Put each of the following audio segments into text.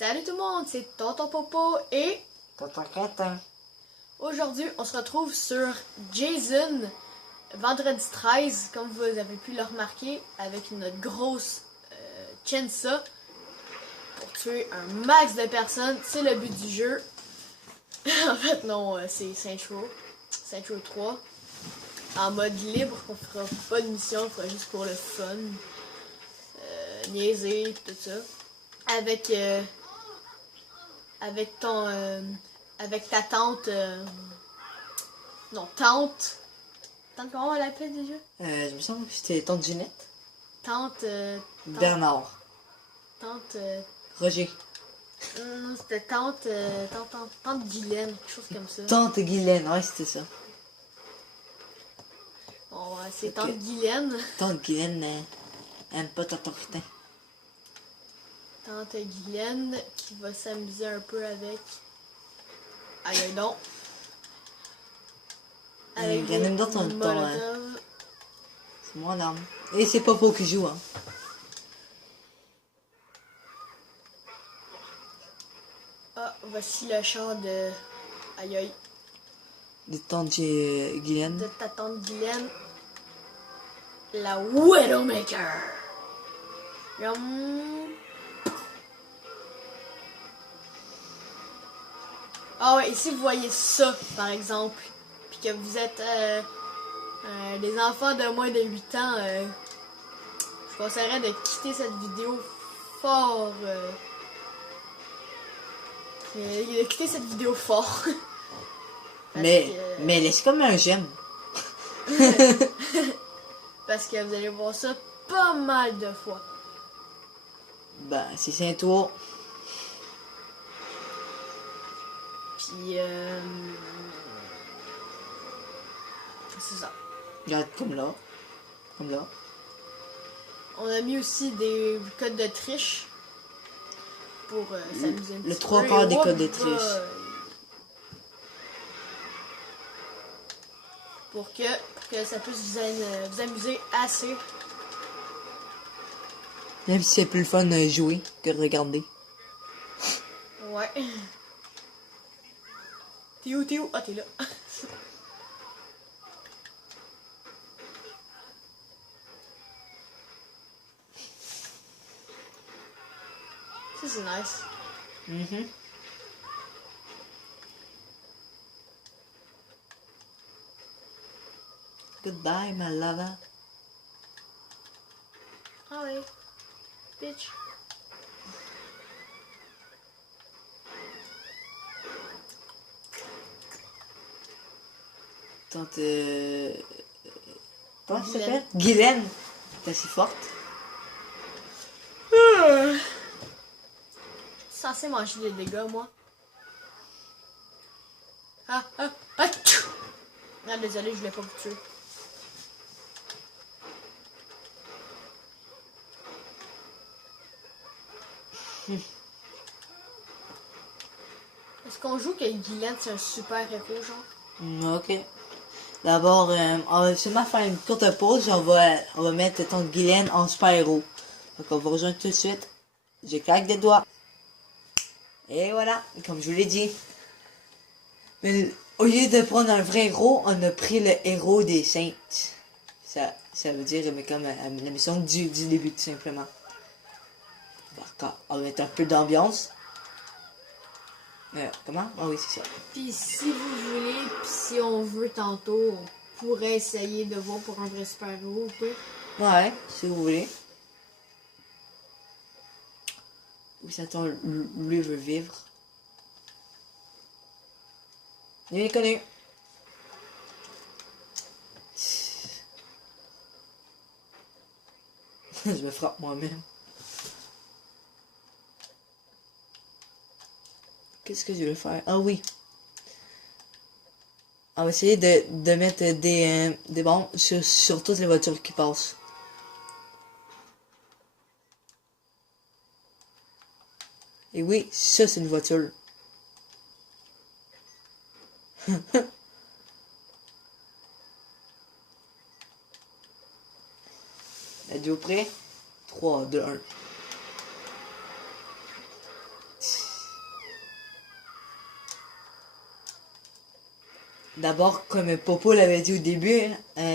Salut tout le monde, c'est Tonton Popo et Tonton Crétin. aujourd'hui on se retrouve sur Jason, vendredi 13, comme vous avez pu le remarquer, avec notre grosse chainsaw pour tuer un max de personnes. C'est le but du jeu. En fait non, c'est Saints Row 3 en mode libre, on fera pas de mission, on fera juste pour le fun, niaiser tout ça. Avec ta tante, non, tante, comment on l'appelle déjà? Je me semble que c'était tante Ginette. Tante, Bernard. tante, Roger. non, c'était tante Guylaine, quelque chose comme ça. Tante Guylaine, ouais, c'était ça. Bon, ouais, c'est Ok. tante Guylaine. Tante Guylaine aime pas Tonton Crétin. Tante Guylaine qui va s'amuser un peu avec. Aïe, donc. Avec Il y en a une d'autre en des même temps, Molotov. C'est mon arme. Et c'est Popo qui joue, hein. Ah, voici le char de. Aïe aïe. De tante Guylaine. De ta tante Guylaine. La Widowmaker. Ah ouais, et si vous voyez ça, par exemple, puis que vous êtes des enfants de moins de 8 ans, je vous conseillerais de quitter cette vidéo fort. De quitter cette vidéo fort. Parce Mais laisse comme un j'aime. Parce que vous allez voir ça pas mal de fois. Ben, c'est Saint-Ouen. Puis, c'est ça. Regarde, comme là. Comme là. On a mis aussi des codes de triche pour s'amuser un petit peu. Le 3/4 des Oh codes de boy! triche. Pour que ça puisse vous amuser assez. Même si c'est plus le fun de jouer que de regarder. Ouais. T'es où? Ah, t'es là. Ça, c'est nice. Mhm. Goodbye, my lover. Ah ouais. Bitch. Tante. Comment ça s'appelle? Guylaine. T'es si forte. Censé manger des dégâts, moi. Ah! Ah, désolé, je voulais pas vous tuer. Est-ce qu'on joue que Guylaine c'est un super héros, genre? Ok. D'abord, on va seulement faire une courte pause. On va mettre tante Guylaine en super héros. Donc on va rejoindre tout de suite. Je claque des doigts. Et voilà, comme je vous l'ai dit. Mais au lieu de prendre un vrai héros, on a pris le héros des Saints. Ça veut dire, mais comme la mission du début, tout simplement. D'accord, on va mettre un peu d'ambiance. Comment? Ah oui, c'est ça. Puis si vous voulez, puis si on veut tantôt, on pourrait essayer de voir pour un vrai super héros ou pas. Ouais, si vous voulez. Oui, ça tombe, lui veut vivre. Il est connu. Je me frappe moi-même. Qu'est-ce que je vais faire? Ah oui. On va essayer de mettre des bombes sur toutes les voitures qui passent. Et oui, ça c'est une voiture. Êtes-vous prêts? 3, 2, 1. D'abord, comme Popo l'avait dit au début,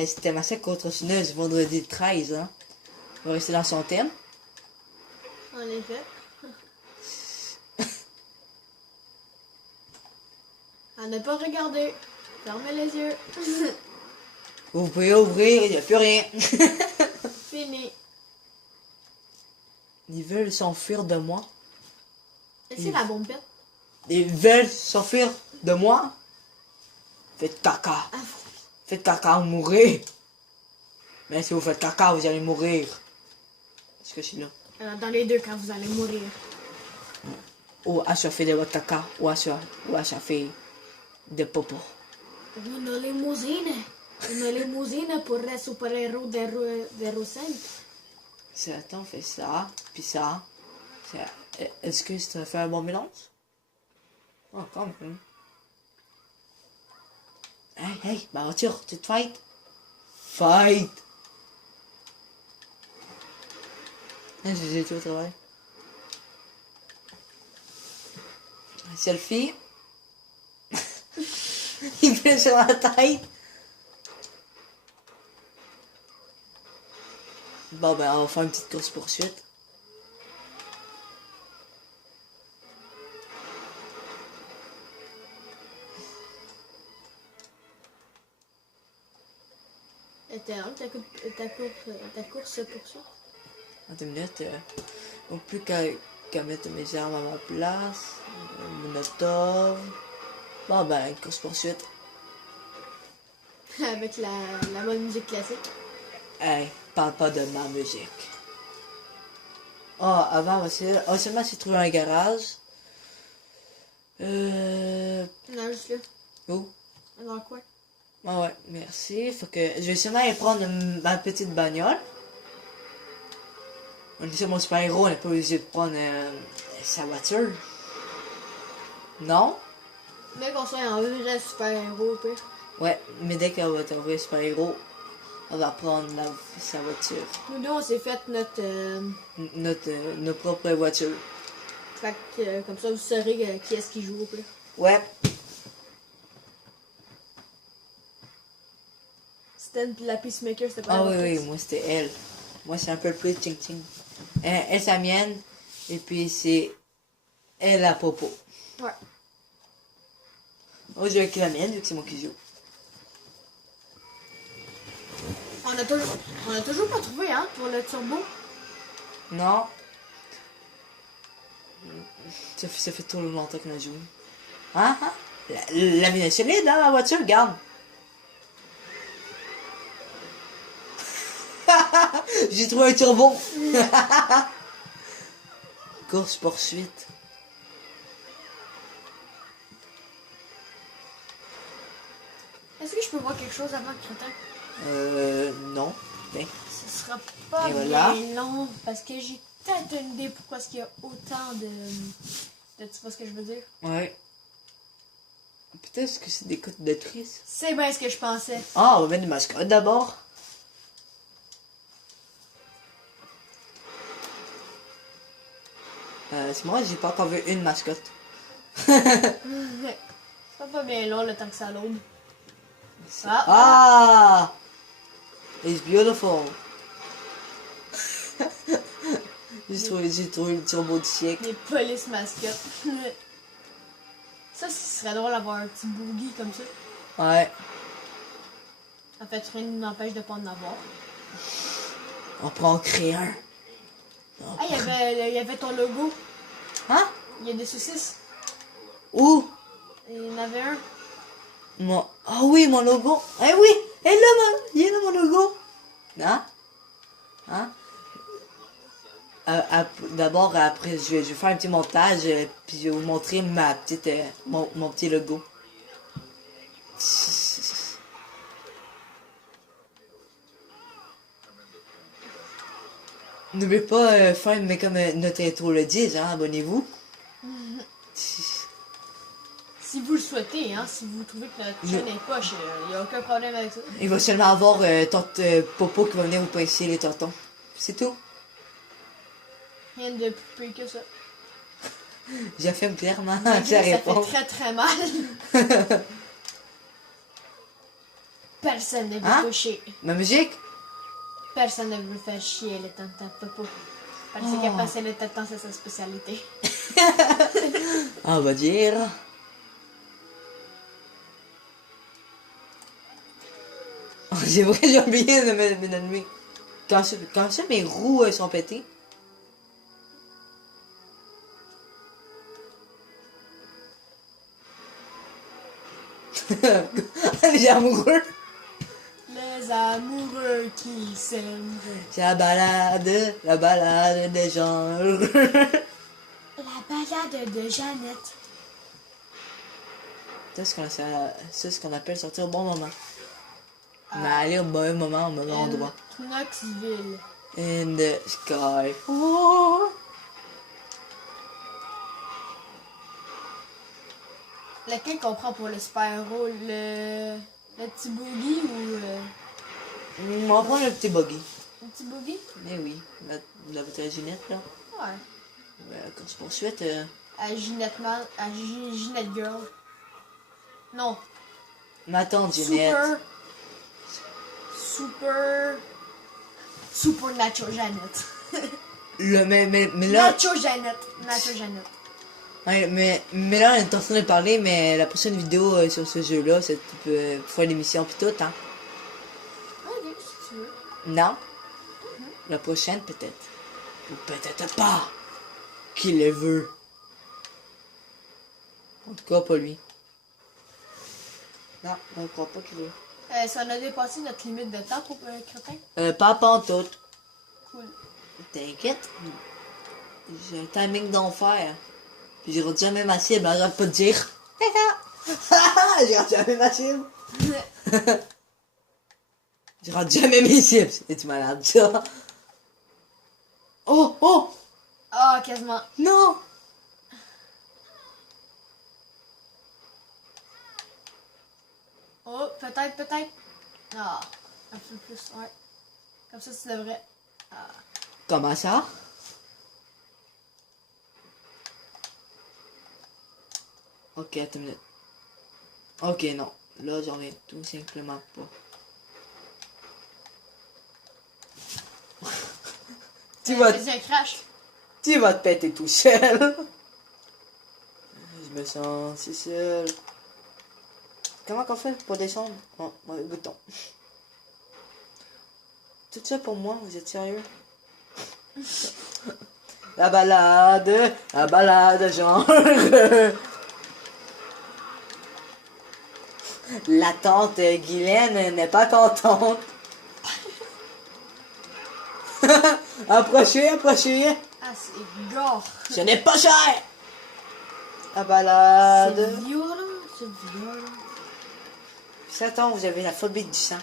c'était Massacre contre Tronçonneuse vendredi 13, hein. On va rester dans son thème. En effet. À ne pas regarder. Fermez les yeux. Vous pouvez ouvrir, il n'y a plus rien. Fini. Ils veulent s'enfuir de moi. Et c'est la bombette. Ils veulent s'enfuir de moi. Faites caca. Ah, Faites caca, mourir. Mais si vous faites caca, vous allez mourir. Est-ce que je suis là? dans les deux cas, vous allez mourir. Ou achauffer de votre caca, ou achauffer de popo. Una limousine pour les super-héros de Rosen. Si attends, on fait ça, puis ça. Est-ce que ça fait un bon mélange? Oh, quand même. Hey, ma voiture, tu te fight? Fight! J'ai tout au travail. Selfie. Il fait sur la tête. Bon, ben, on va faire une petite course-poursuite. Était là, ta course-poursuite? Attends une minute. Donc, plus qu'à mettre mes armes à ma place. Molotov. Bon, ben, une course-poursuite. Avec la bonne musique classique. Hey, parle pas de ma musique. Ah, avant, seulement j'ai trouvé un garage. Non, juste là. Où? Dans le coin. Ah ouais, merci. Faut que je vais sûrement aller prendre ma petite bagnole. On est sur mon super-héros, on n'est pas obligé de prendre sa voiture. Non? Mais qu'on soit un vrai super-héros, au pire. Ouais, mais dès qu'elle va être un vrai super-héros, on va prendre sa voiture. Nous deux, on s'est fait notre... Notre propre voiture. Fait que, comme ça, vous saurez qui est-ce qui joue, au pire. Ouais. C'était la Peacemaker, c'était pas Ah la oui, Vortex. oui, moi c'était elle. Moi c'est un peu plus Ching Ching. Elle c'est la mienne, et puis c'est elle à Popo. Ouais. Moi je joue avec la mienne, vu que c'est moi qui joue. On a toujours pas trouvé, hein, pour le turbo. Non. Ça fait trop longtemps qu'on a joué. Hein? La mienne est solide, hein, la voiture, regarde. J'ai trouvé un turbo. Course poursuite. Est-ce que je peux voir quelque chose avant le crétin? Non. Ben. Ce sera pas Et bien voilà. long, parce que j'ai peut-être une idée pourquoi est-ce qu'il y a autant de... Tu vois ce que je veux dire? Ouais. Peut-être que c'est des cotes de tristes. C'est bien ce que je pensais. Ah, on va mettre des mascottes d'abord. C'est moi, j'ai pas encore vu une mascotte. C'est pas bien long le temps que ça l'aube. Ah! It's beautiful. j'ai trouvé le turbo du siècle. Les polices mascottes. Ça, ce serait drôle d'avoir un petit boogie comme ça. Ouais. En fait, rien ne n'empêche de pas en avoir. On prend en créer un. Ah, il y avait ton logo. Hein? Il y a des saucisses. Où? Il y en avait un. Ah oui, mon logo. Eh oui! Il est là, mon logo. Hein? Hein? D'abord, après, je vais faire un petit montage, puis je vais vous montrer mon petit logo. N'oubliez pas, faire, mais comme notre intro le dit, hein, abonnez-vous. Si vous le souhaitez, hein, si vous trouvez que notre chaîne est poche, il n'y a aucun problème avec ça. Il va seulement avoir tante Popo qui va venir vous pincer les tontons. C'est tout. Rien de plus que ça. J'affirme clairement Malgré sa que ça réponse. fait très très mal. Personne ne veut Hein? toucher. Ma musique? Personne ne veut faire chier le tonton Popo. Parce Oh. que passer le tonton, c'est sa spécialité. On va dire. Oh, c'est vrai, j'ai oublié de me donner. Quand ça, mes roues sont pétées. Les amoureux. Les amoureux qui s'aiment. C'est la balade des gens heureux. La balade de Jeannette. C'est ce qu'on appelle sortir au bon moment. Ah. Mais aller au bon moment, au mauvais endroit. Knoxville. In the sky. Oh. Lequel qu'on prend pour le Spyro? Le petit boogie ou On va prendre le petit buggy. le petit boogie? Mais oui, la bouteille Ginette là. Ouais. Course poursuite. À Ginette Man, à Ginette Girl. Non. Ma tante Ginette. Super Nacho Jeannette. Mais là. Nacho Jeannette. Nacho Jeannette. Ouais, mais là, on est en train de parler, mais la prochaine vidéo sur ce jeu-là, c'est pour faire l'émission pis tout, hein. Ok, si tu veux. Non? La prochaine, peut-être. Ou peut-être pas. Qui le veut. En tout cas, pas lui. Non, je crois pas qu'il veut. Ça on a dépassé notre limite de temps pour crétin. Pas pantoute. Cool. T'inquiète. J'ai un timing d'enfer. Puis je rate jamais ma cible, hein, j'arrête pas de dire. C'est ça! Je rate jamais ma cible. Je rate jamais mes cibles. Es-tu malade, ça? Oh, oh! Ah, quasiment. Non! Oh, peut-être. Ah, un peu plus, ouais. Comme ça, tu devrais. Ah. Comment ça? Ok, attends une minute. Ok, non. Là, j'en reviens tout simplement pas. tu vas Vas-y, un crash. te péter tout seul. Je me sens si seul. Comment qu'on fait pour descendre? Oh, le bouton. Tout ça pour moi, vous êtes sérieux? La balade, genre. La tante Guylaine n'est pas contente. Approchez. Ah, c'est gore. Ce n'est pas cher. La balade. C'est violent. Satan, vous avez la phobie du sang.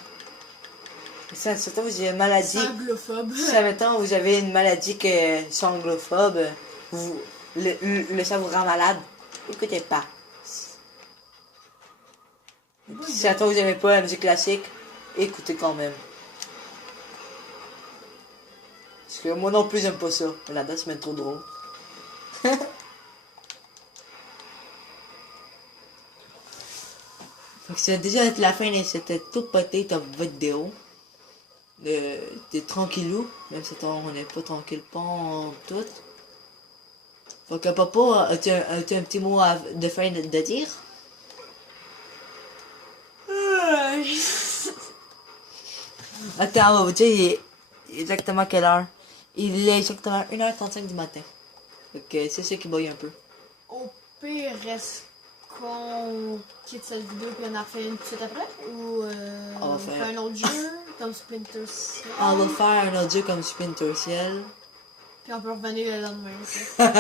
Satan, vous avez une maladie. Sanglophobe. Satan, vous avez une maladie que sanglophobe. Le sang vous rend malade. Écoutez pas. Si attends, vous aimez pas la musique classique, écoutez quand même. Parce que moi non plus j'aime pas ça. Mais la danse c'est trop drôle. Fait que c'est déjà la fin de cette toute petite vidéo. T'es tranquillou. Même si on n'est pas tranquille pas en tout. Fait que papa, as-tu un petit mot de fin de dire? Attends, on va vous dire, il est exactement quelle heure? Il est exactement 1h35 du matin. Donc c'est ça qui bouille un peu. Au pire, est-ce qu'on quitte cette vidéo et on en refait une tout de suite après? Ou On va on fait faire- un autre jeu comme Splinter Cell? On va faire un audio comme Splinter Cell. Puis on peut revenir le lendemain aussi. Ouais.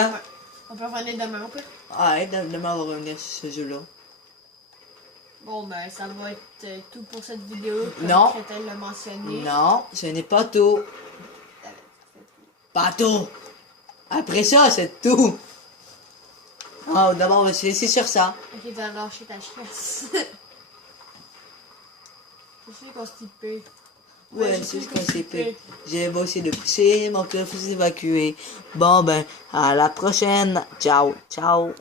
On peut revenir demain au pire. Ouais, demain on va revenir sur ce jeu-là. Bon, ben, ça va être tout pour cette vidéo. Comme Non. Crétel l'a mentionné. Non, ce n'est pas tout. Pas tout. Après ça, c'est tout. Oh, d'abord on va se laisser sur ça. Ok, t'as lâché ta chiasse. Je suis constipé. Ouais, c'est ce qu'on s'est fait. J'ai bossé de pousser, mon cœur s'est évacué. Bon ben, à la prochaine. Ciao, ciao.